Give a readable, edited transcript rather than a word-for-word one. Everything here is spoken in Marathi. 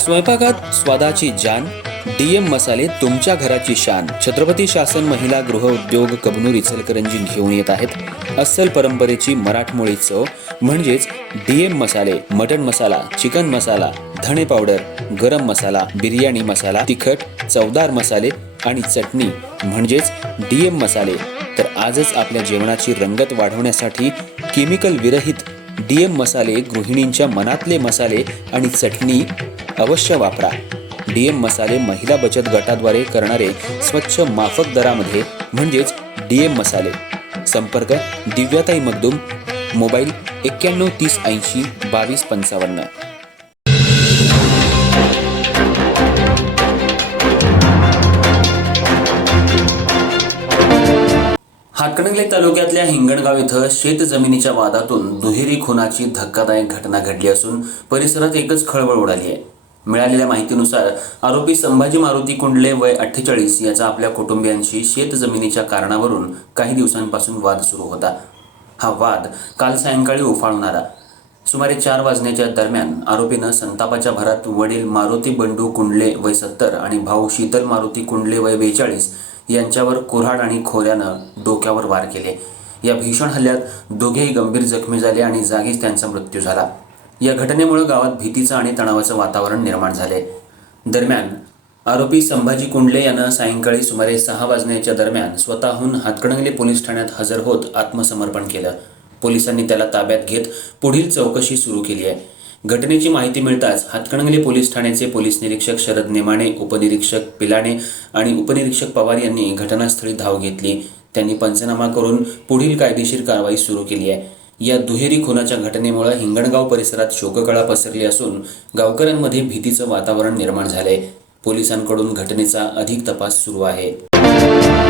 स्वयंपाकात स्वादाची जान, डीएम मसाले तुमच्या घराची शान. छत्रपती शासन महिला गृह उद्योग कबनूर इचलकरंजी घेऊन येत आहेत अस्सल परंपरेची मराठमोळी चव म्हणजेच डीएम मसाले. मटन मसाला, चिकन मसाला, धणे पावडर, गरम मसाला, बिर्याणी मसाला, तिखट चवदार मसाले आणि चटणी म्हणजेच डीएम मसाले. तर आजच आपल्या जेवणाची रंगत वाढवण्यासाठी केमिकल विरहित डीएम मसाले, गृहिणींच्या मनातले मसाले आणि चटणी अवश्य वापरा. डीएम मसाले महिला बचत गटाद्वारे करणारे स्वच्छ माफक दरामध्ये म्हणजेच डीएम मसाले. संपर्क दिव्याताई मगदूम, मोबाईल 91 30 80 22 55. हातकणंगले तालुक्यातल्या हिंगणगाव इथं शेतजमिनीच्या वादातून दुहेरी खुनाची धक्कादायक घटना घडली असून परिसरात एकच खळबळ उडाली आहे. मिळालेल्या माहितीनुसार आरोपी संभाजी मारुती कुंडले वय 48 याचा आपल्या कुटुंबियांशी शेतजमिनीच्या कारणावरून काही दिवसांपासून वाद सुरू होता. हा वाद काल सायंकाळी उफाळून आला. सुमारे 4 वाजण्याच्या दरम्यान आरोपीनं संतापाच्या भरात वडील मारुती बंडू कुंडले वय 70 आणि भाऊ शीतल मारुती कुंडले वय 42 यांच्यावर कुऱ्हाड आणि खोऱ्यानं डोक्यावर वार केले. या भीषण हल्ल्यात दोघेही गंभीर जखमी झाले आणि जागीच त्यांचा मृत्यू झाला. या घटनेमुळे गावात भीतीचं आणि तणावाचं वातावरण निर्माण झाले. दरम्यान आरोपी संभाजी कुंडले यानं सायंकाळी सुमारे 6 वाजण्याच्या दरम्यान स्वतःहून हातकणंगले पोलीस ठाण्यात हजर होत आत्मसमर्पण केलं. पोलिसांनी त्याला ताब्यात घेत पुढील चौकशी सुरू केली आहे. घटनेची माहिती मिळताच हातकणंगले पोलीस ठाण्याचे पोलीस निरीक्षक शरद नेमाणे, उपनिरीक्षक पिलाणे आणि उपनिरीक्षक पवार यांनी घटनास्थळी धाव घेतली. त्यांनी पंचनामा करून पुढील कायदेशीर कारवाई सुरू केली आहे. या दुहेरी खुनाच्या घटनेमुळे हिंगणगाव परिसरात शोककळा पसरली असून गावकऱ्यांमध्ये भीतीचं वातावरण निर्माण झालंय. पोलिसांकडून घटनेचा अधिक तपास सुरू आहे.